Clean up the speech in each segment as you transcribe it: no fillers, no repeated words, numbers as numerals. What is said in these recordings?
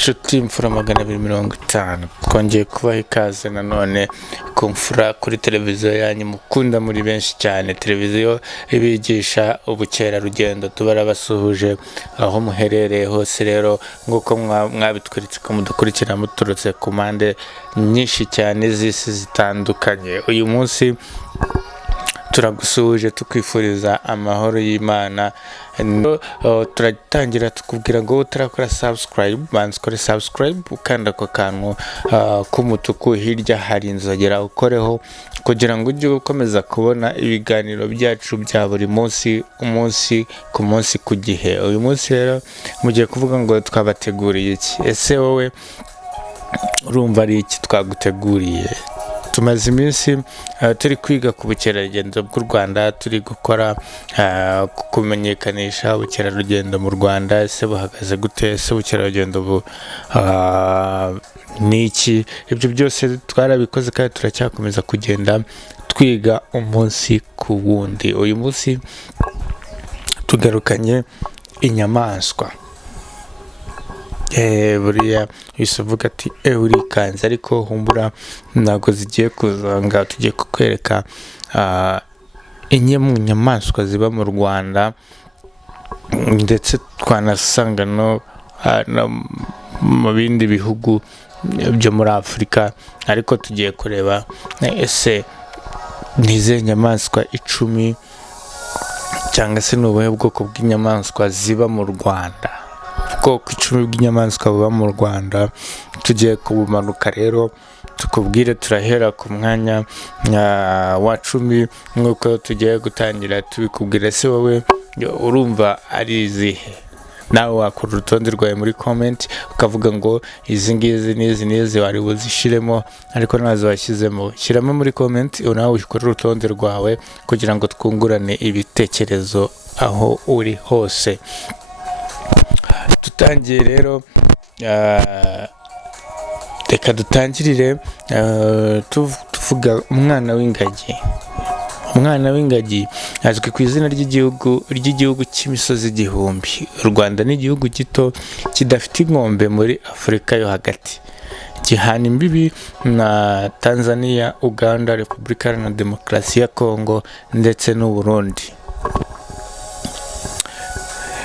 Inshuti mfura 250 twongeye kubaha ikaze nanone ku mfura kuri televiziyo yanyu mukunda muri benshi cyane, televiziyo ibigisha ubukerarugendo. Tubarabasuhuje aho muherereye hose. Rero nguko mwabitwiritse ko mudukurikira muturutse ku mpande nyinshi cyane z'isi zitandukanye. Uyu munsi turagusuhuje tukwifuriza amahoro y'Imana. Turatangira tukubwira ngo utarakora subscribe, banza ukore subscribe ukanda ko kantu k'umutuku, hirya hari inzogera ukoreho kugira ngo ujye ukomeza kubona ibiganiro byacu bya buri munsi, umunsi ku munsi ku gihe. Uyu munsi rero mugiye kuvuga ngo twabateguriye iki? Ese wowe urumva ari iki twaguteguriye? Tumaze iminsi turi kwiga ku bukerarugendo bw'u Rwanda, turi gukora kumenyekanisha ubukerarugendo mu Rwanda. Ese buhagaze gute? Ese ubukerarugendo ni iki? Ibyo byose twarabikoze kandi turacyakomeza kugenda twiga umunsi ku wundi. Uyu munsi tugarukanye inyamaswa. Buriya bisovuga ati urikanze, ariko humbura ntabwo zigiye kuzanga. Tugiye kukwereka imwe mu nyamaswa ziba mu Rwanda, ndetse twanasanga no mu bindi bihugu byo muri Afurika. Ariko tugiye kureba ese nize nyamaswa 10 cyangwa se n'ubuhe bwoko bw'inyamaswa ziba mu Rwanda. Ubwoko 10 bw'inyamaswa buba mu Rwanda tugiye kubumanuka. Rero tukubwire, turahera ku mwanya wa 10 nk'uko tugiye gutangira tubikubwira. Ese wowe urumva ari izihe? Nawe wakora urutonde rwawe muri comment ukavuga ngo izi ngizi n'izi wari buzishiremo, ariko nazo washyizemo. Shyiramo muri comment nawe ukore urutonde rwawe kugira ngo twungurane ibitekerezo aho uri hose. Tutangiye rero, reka dutangirire tuvuga umwana w'ingagi. Umwana w'ingagi azwi ku izina ry'igihugu cy'imisozi igihumbi. U Rwanda ni igihugu gito kidafite inkombe muri Afurika yo hagati, gihana imbibi na Tanzania, Uganda, Repubulika Iharanira Demokarasi ya Kongo ndetse n'u Burundi.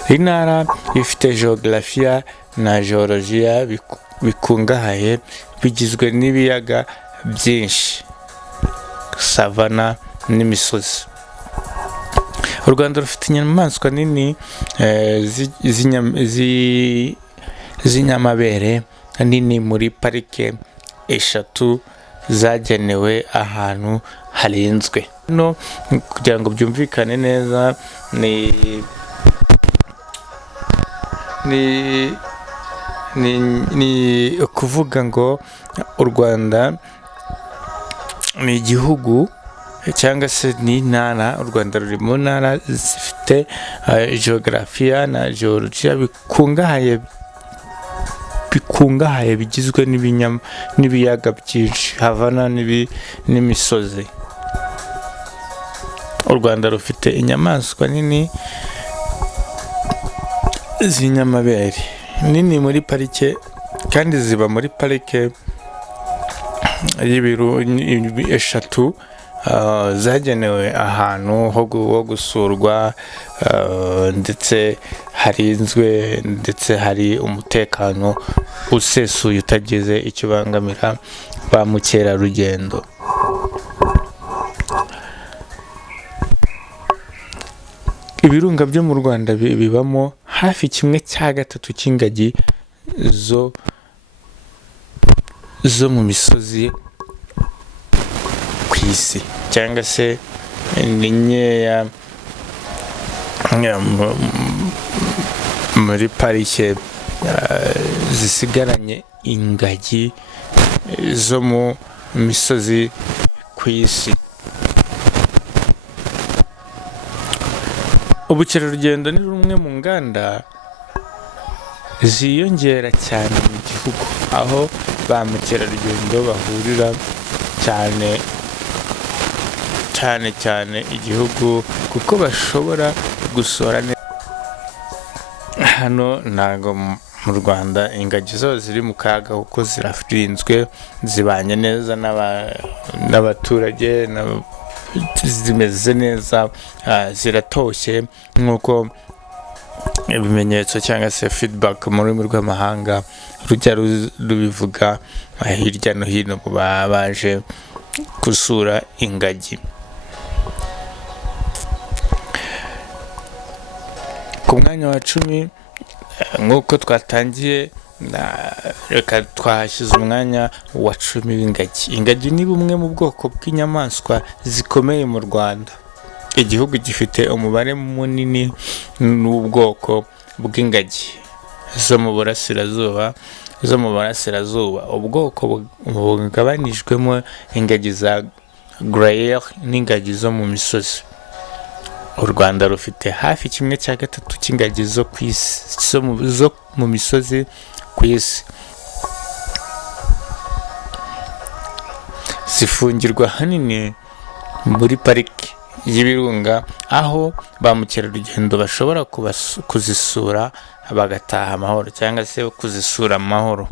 Intara ifite geografia na geologia bikungahaye, bigizwe n'ibiyaga byinshi, savana n'imisozi. U Rwanda rufite inyamaswa nini z'inyamabere nini muri parike 3 zagenewe ahantu harinzwe. No kugira ngo byumvikane neza, ni ukuvuga ngo u Rwanda ni igihugu cyangwa se ni intara. U Rwanda ruri mu ntara zifite geografia na geologia bikungahaye, bigizwe n'ibiyaga byinshi, havana n'imisozi. U Rwanda rufite inyamaswa nini z'inyamabere nini muri parike, kandi ziba muri parike y'ibiru 3 zagenewe ahantu ho gusurwa, ndetse harinzwe, ndetse hari umutekano usesuye utagize icyo bangamira ba mukerarugendo. Ibirunga byo mu Rwanda bibamo hafi 1/3 cy'ingagi zo mu misozi ku isi, cyangwa se ni nkeya muri parike zisigaranye ingagi zo mu misozi ku isi. Ubukerarugendo ni rumwe mu nganda ziyongera cyane mu gihugu, aho ba mukerarugendo bahurira cyane igihugu, kuko bashobora gusora hano ntago mu Rwanda ingagi zo ziri mu kaga kuko zirarinzwe, zibanye neza n'abaturage, zimeze neza, ziratoshye nk'uko ibimenyetso cyangwa se feedback mu rurimi rw'amahanga rujya rubivuga hirya no hino mu baje gusura ingagi. Ku mwanya wa 10 nk'uko twatangiye, reka twahashyize umwanya wa 10 w'ingagi. Ingagi ni bumwe mu bwoko bw'inyamaswa zikomeye mu Rwanda. Igihugu gifite umubare munini n'ubwoko bw'ingagi zo mu burasirazuba. Ubwoko bugabanijwemo ingagi za gruyere n'ingagi zo mu misozi. U Rwanda rufite hafi 1/3 cy'ingagi zo ku isi, zo mu misozi ku isi. Zifungirwa hanini muri pariki y'ibirunga, aho ba mukerarugendo bashobora kuzisura bagataha amahoro cyangwa se kuzisura amahoro.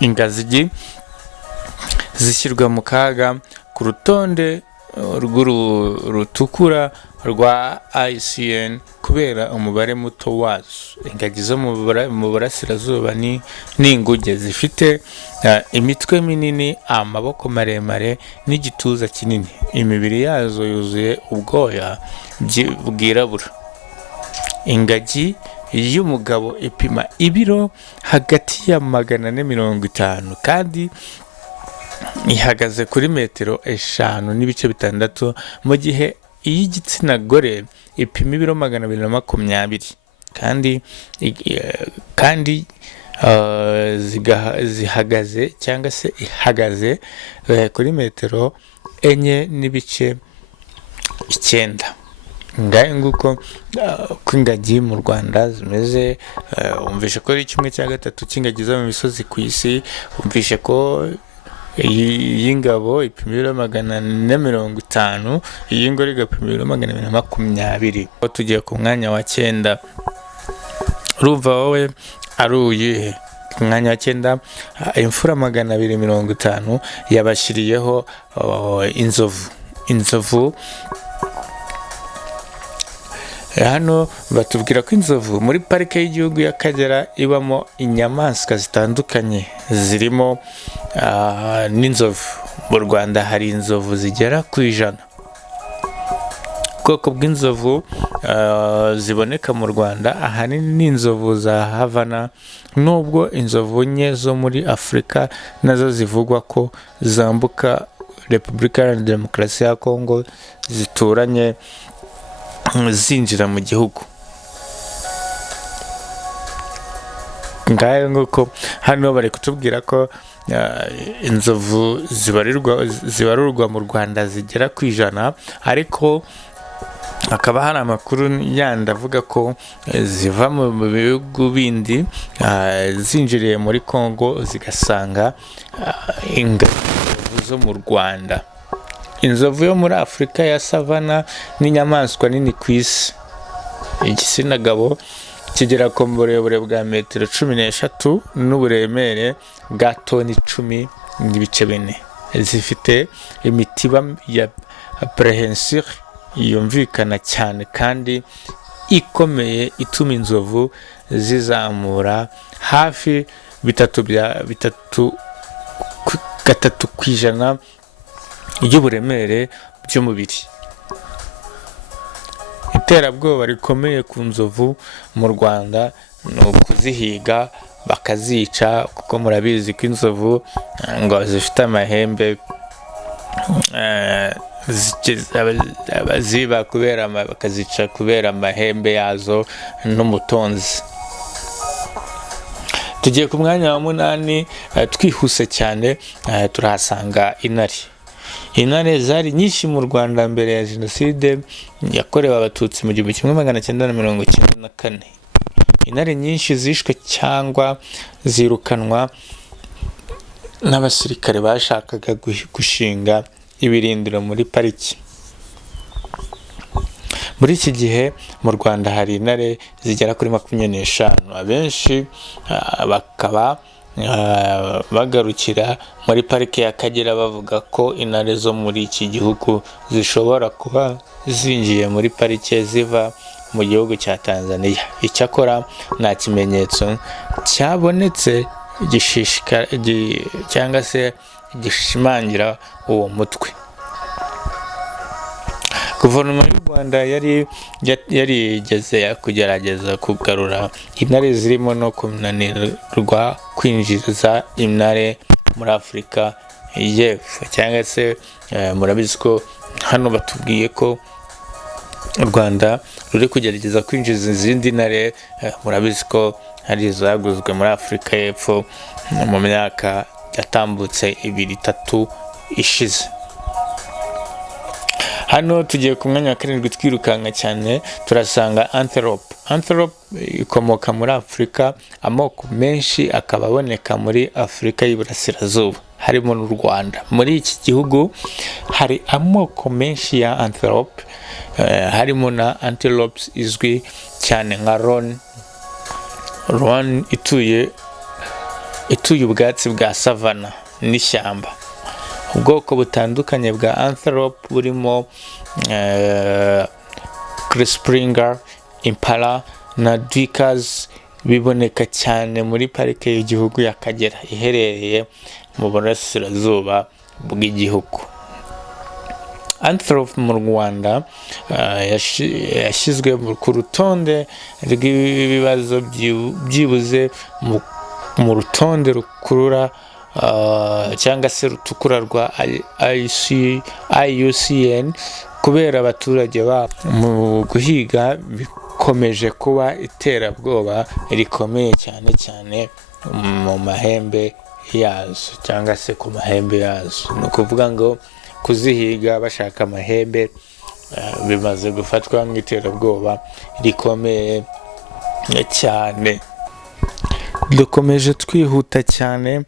Ingagi zishyirwa mu kaga ku rutonde rutukura rwa ICN kubera umubare muto wazo. Ingagi zo mu burasirazuba ni inguge zifite imitwe minini, amaboko maremare n'igituza kinini. Imibiri yazo yuzuye ubwoya bwirabura. Ingagi y'umugabo ipima ibiro hagati ya 450 kandi ihagaze kuri metero 5.6, mu gihe iy'igitsina gore ipima ibiro 220 kandi zihagaze cyangwa se ihagaze kuri metero 4.9. Ngahe nguko ko ingagi mu Rwanda zimeze. Umvishe ko ari 1/3 cy'ingagi zo mu misozi ku isi. Umvishe ko y'ingabo ipima ibiro 450, iy'ingore igapima ibiro 220. Tugiye ku mwanya wa 9. Urumva wowe ari uyihe? Ku mwanya wa 9 imfura 250 yabashyiriyeho inzovu. Hano batubwira ko inzovu muri parike y'igihugu y'Akagera ibamo inyamaswa zitandukanye, zirimo n'inzovu. Mu Rwanda hari inzovu zigera ku 100. Ubwoko bw'inzovu ziboneka mu Rwanda ahanini ni inzovu za Havana, nubwo inzovu nke zo muri Afurika nazo zivugwa ko zambuka Repubulika Iharanira Demokarasi ya Kongo zituranye zinjira mu gihugu. Ngahe nguko hano bari kutubwira ko inzovu zibarurwa mu Rwanda zigera ku 100, ariko hakaba hari amakuru yandi avuga ko ziva mu bihugu bindi zinjiriye muri Kongo zigasanga ingagi zo mu Rwanda. Inzovu yo muri Afurika ya savana ni inyamaswa nini ku isi. Igitsina gabo kigera ku burebure bwa metero 13 n'uburemere bwa toni 10.4. Zifite imitiba ya prehensile yumvikana cyane kandi ikomeye, ituma inzovu zizamura hafi 3% y'uburemere by'umubiri. Iterabwoba rikomeye ku nzovu mu Rwanda ni ukuzihiga bakazica, kuko murabizi ko inzovu ngo zifite amahembe, Ziba bakazica kubera amahembe yazo n'umutonzi. Tugiye ku mwanya wa 8 twihuse cyane, turahasanga intare. Intare zari nyinshi mu Rwanda mbere ya Jenoside yakorewe Abatutsi mu 1994. Intare nyinshi zishwe cyangwa zirukanwa n'abasirikare bashakaga gushinga ibirindiro muri pariki. Muri iki gihe mu Rwanda hari intare zigera kuri 25, abenshi bakaba bagarukira muri parike y'Akagera bavuga ko intare zo muri iki gihugu zishobora kuba zinjiye muri parike ziva mu gihugu cya Tanzania. Icyakora nta kimenyetso cyabonetse cyangwa se gishimangira uwo mutwe. Guverinoma y'u Rwanda yarigeze kugerageza kugarura intare zirimo no kunanirwa kwinjiza intare muri Afurika y'Epfo, cyangwa se murabizi ko hano batubwiye ko u Rwanda ruri kugerageza kwinjiza izindi ntare. Murabizi ko hari izaguzwe muri Afurika y'Epfo mu myaka yatambutse 2-3 ishize. Hano tugiye ku mwanya wa 7 twirukanka cyane, turasanga antelope. Antelope ikomoka muri Afurika, amoko menshi akaba aboneka muri Afurika y'Iburasirazuba harimo n'u Rwanda. Muri iki gihugu hari amoko menshi ya antelope, harimo na antelope izwi cyane nka Ron ituye ubwatsi bwa savana n'ishyamba. Ubwoko butandukanye bwa antelope burimo Springer, Impala na Duikers biboneka cyane muri parike y'igihugu y'Akagera iherereye mu burasirazuba bw'igihugu. Antelope mu Rwanda yashyizwe ku rutonde rw'ibibazo byibuze mu rutonde rukurura cyangwa se rutukura rwa IUCN kubera abaturage mu guhiga bikomeje kuba iterabwoba rikomeye cyane mu mahembe yazo cyangwa se ku mahembe yazo. Ni ukuvuga ngo kuzihiga bashaka amahembe bimaze gufatwa nk'iterabwoba rikomeye cyane. Dukomeje twihuta cyane,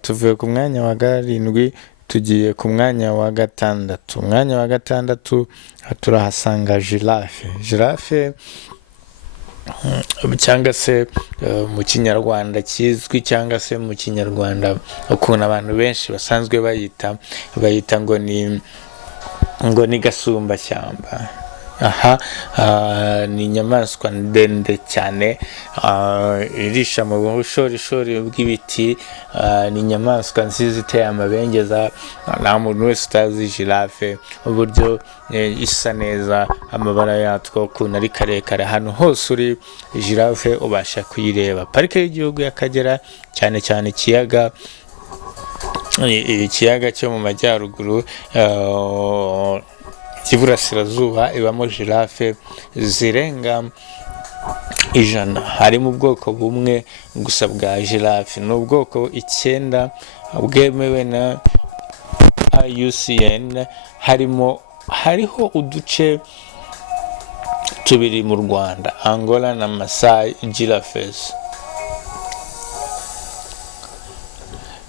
tuvuye ku mwanya wa 7 tugiye ku mwanya wa 6. Umwanya wa 6 turahasanga giraffe cyangwa se mu kinyarwanda kizwi, cyangwa se mu kinyarwanda ukuntu abantu benshi basanzwe bayita ngo ni gasumbashyamba. Ni inyamaswa ndende cyane, irisha mu bushorishori bw'ibiti. Ni inyamaswa nziza iteye amabengeza. Nta muntu wese utazi giraffe uburyo isa neza, amabara yatwo ukuntu ari karekare. Ahantu hose uri giraffe ubasha kuyireba. Parike y'igihugu y'Akagera, cyane ikiyaga cyo mu majyaruguru y'Iburasirazuba ibamo giraffe zirenga 100. Harimo ubwoko bumwe gusa bwa giraffe, ni ubwoko 9 bwemewe na IUCN. hariho uduce 2 mu Rwanda, Angola na Masai giraffes.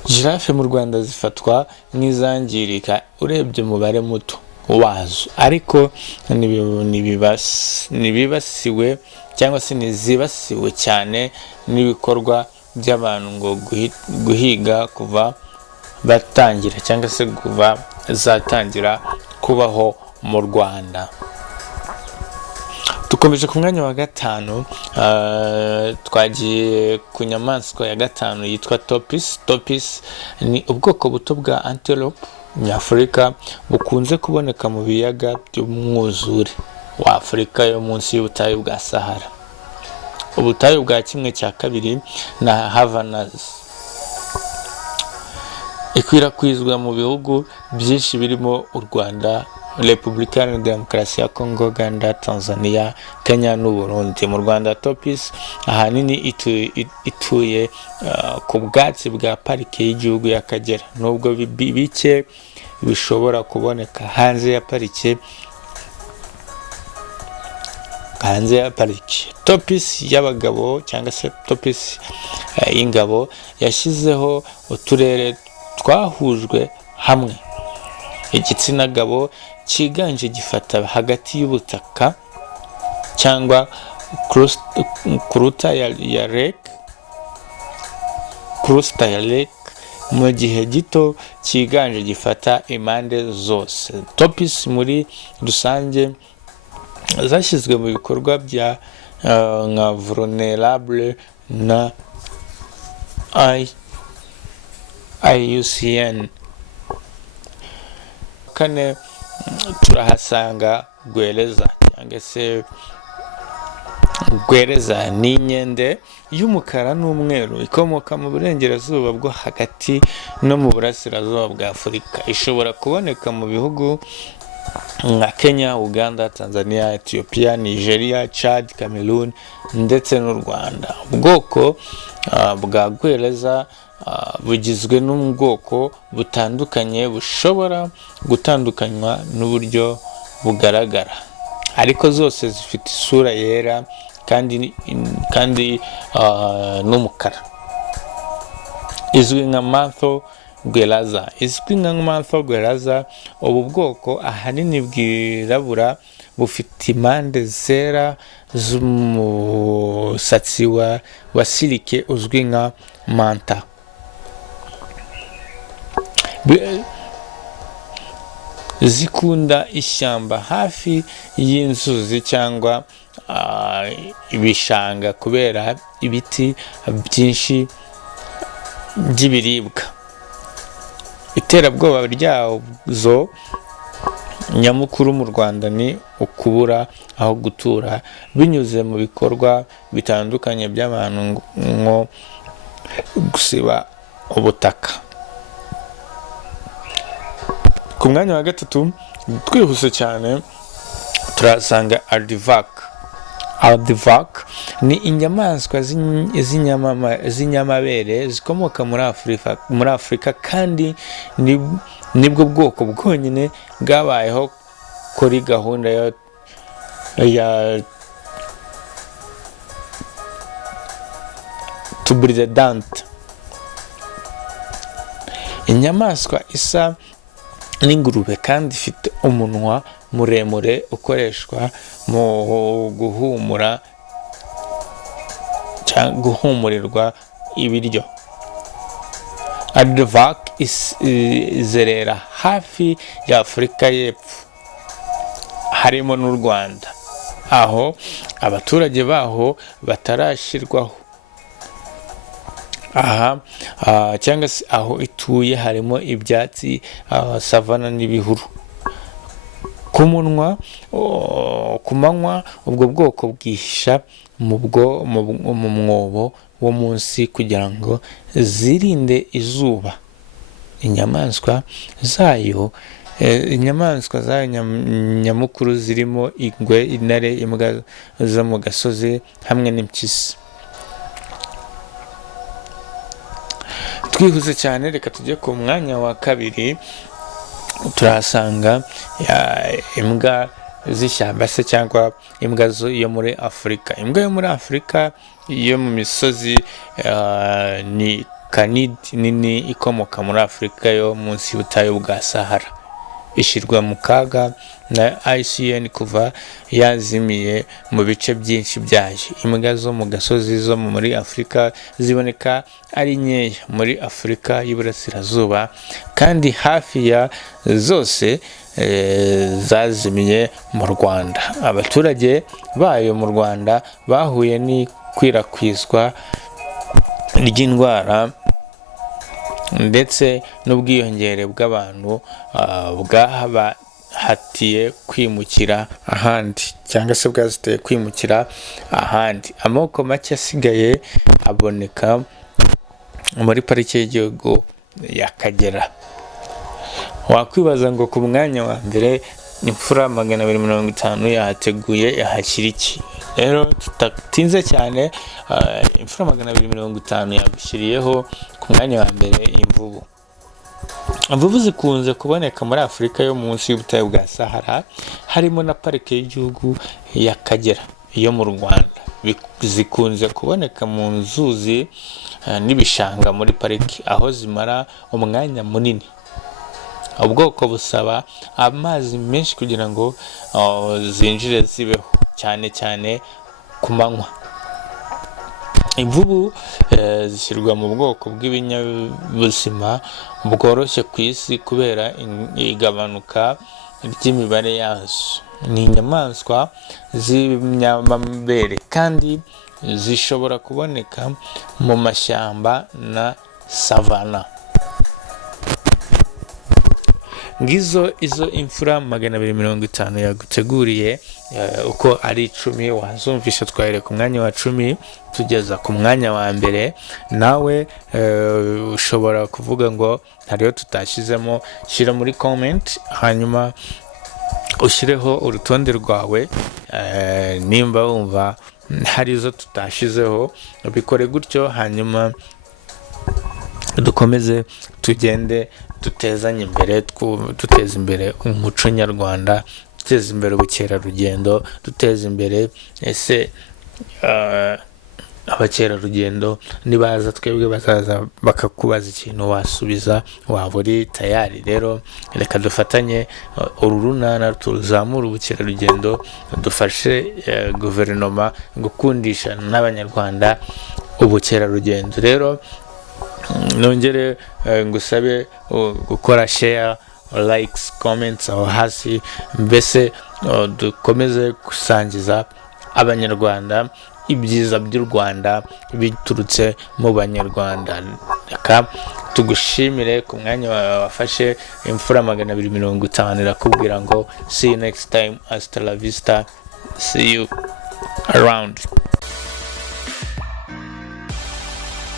Giraffe mu Rwanda zifatwa nk'izangirika urebye umubare muto wazo, ariko nibibasiwe cyangwa se nizibasiwe cyane n'ibikorwa by'abantu ngo guhiga kuva batangira cyangwa se kuva zatangira kubaho mu Rwanda. Dukomeje ku mwanya wa 5, twagiye ku nyamaswa ya 5 yitwa topis. Topis ni ubwoko buto bwa antelope nyafurika bukunze kuboneka mu biyaga by'umwuzure wa Afurika yo munsi y'ubutayu bwa Sahara, ubutayu bwa 1/2 na Havanas. Ikwirakwizwa mu bihugu byinshi birimo u Rwanda, Repubulika ya Demokarasi ya Kongo, Uganda, Tanzania, Kenya n'u Burundi. Mu Rwanda topis ahanini ituye ku bwatsi bwa parike y'igihugu y'Akagera, nubwo bike bishobora kuboneka hanze ya parike. Topis y'abagabo cyangwa se topis y'ingabo yashyizeho uturere twahujwe hamwe. Igitsina gabo cyiganje gifata hagati y'ubutaka cyangwa cluster ya lake mu gihe gito cyiganje gifata impande zose. Topis muri rusange zashyizwe mu bikorwa bya nka vulnerable na IUCN. Kane turahasanga gwereza cyangwa se gwereza ni inkende y'umukara n'umweru ikomoka mu burengerazuba bwo hagati no mu burasirazuba bwa Afurika. Ishobora kuboneka mu bihugu nka Kenya, Uganda, Tanzania, Ethiopia, Nigeria, Chad, Cameroon ndetse n'u Rwanda. Ubwoko bwa gwereza bugizwe n'ubwoko butandukanye bushobora gutandukanywa n'uburyo bugaragara, ariko zose zifite isura yera kandi n'umukara. Izwi nka Mantho gweraza. Ubu bwoko ahanini bwirabura bufite impande zera z'umusatsi wa silike uzwi nka manta. Zikunda ishyamba hafi y'inzuzi cyangwa ibishanga kubera ibiti byinshi by'ibiribwa. Iterabwoba ryazo nyamukuru mu Rwanda ni ukubura aho gutura binyuze mu bikorwa bitandukanye by'abantu nko gusiba ubutaka. Ku mwanya wa gatatu twihuse cyane turasanga Aardvark ni inyamaswa z'inyamabere zikomoka muri Afurika kandi nibwo bwoko bwonyine bwabayeho kuri gahunda ya Tubridedant. Inyamaswa isa n'ingurube kandi ifite umunwa muremure ukoreshwa mu guhumurirwa ibiryo. Aardvark izerera hafi ya Afurika y'Epfo harimo n'u Rwanda, aho abaturage baho batarashyirwaho. Cyangwa se aho ituye harimo ibyatsi, savana n'ibihuru. Ku manywa ubwo bwoko bwihisha mu mwobo wo munsi kugira ngo zirinde izuba. Inyamaswa zayo nyamukuru zirimo ingwe, intare, imbwa zo mu gasozi hamwe n'impyisi. Twihuse cyane reka tujye ku mwanya wa kabiri. Turahasanga imbwa z'ishyamba se cyangwa imbwa yo muri Afurika. Imbwa yo muri Afurika yo mu misozi ni canid nini ikomoka muri Afurika yo munsi y'ubutayu bwa Sahara. Ishyirwa mu kaga na IUCN kuva yazimiye mu bice byinshi byayo. Imbwa zo mu gasozi zo muri Afurika ziboneka ari nkeya muri Afurika y'Iburasirazuba kandi hafi ya zose zazimiye mu Rwanda. Abaturage bayo mu Rwanda bahuye n'ikwirakwizwa ry'indwara ndetse n'ubwiyongere bw'abantu bwahatiye kwimukira ahandi cyangwa se bwaziteye kwimukira ahandi. Amoko make asigaye aboneka muri pariki y'igihugu y'Akagera. Wakwibaza ngo ku mwanya wa mbere imfura 250 yahateguye yahashyira iki? Rero tutatinze cyane, imfura 250 yagushyiriyeho ku mwanya wa mbere imvubu. Imvubu zikunze kuboneka muri Afurika yo munsi y'ubutayu bwa Sahara harimo na parike y'igihugu y'Akagera yo mu Rwanda. Zikunze kuboneka mu nzuzi n'ibishanga muri pariki aho zimara umwanya munini. Ubwoko busaba amazi menshi kugira ngo zinjire zibeho. cyane cyane ku manywa. Imvubu zishyirwa mu bwoko bw'ibinyabuzima bworoshye ku isi kubera igabanuka ry'imibare yazo. Ni inyamaswa z'ibinyamabere kandi zishobora kuboneka mu mashyamba na savana. Ngizo izo imfura 250 yaguteguriye uko ari 10 wazumvisha. Twahere ku mwanya wa 10 tugeza ku mwanya wa mbere. Nawe ushobora kuvuga ngo hariyo tutashizemo, shyira muri comment hanyuma ushyireho urutonde rwawe. Nimba wumva hari izo tutashizeho ubikore gutyo, hanyuma dukomeze tugende dutezanye imbere, duteza imbere umuco nyarwanda, duteza imbere ubukerarugendo, duteza imbere ese abakerarugendo nibaza twebwe bazaza bakakubaza ikintu wasubiza, waba uri tayari. Rero reka dufatanye uru runana tuzamura ubukerarugendo, dufashe guverinoma gukundisha n'abanyarwanda ubukerarugendo. Rero nongere ngusabe gukora share, likes, comments aho hasi, mbese dukomeze gusangiza abanyarwanda ibyiza by'u Rwanda biturutse mu banyarwanda. Reka tugushimire ku mwanya wafashe. Imfura 250 irakubwira ngo see you next time, hasta la vista, see you around.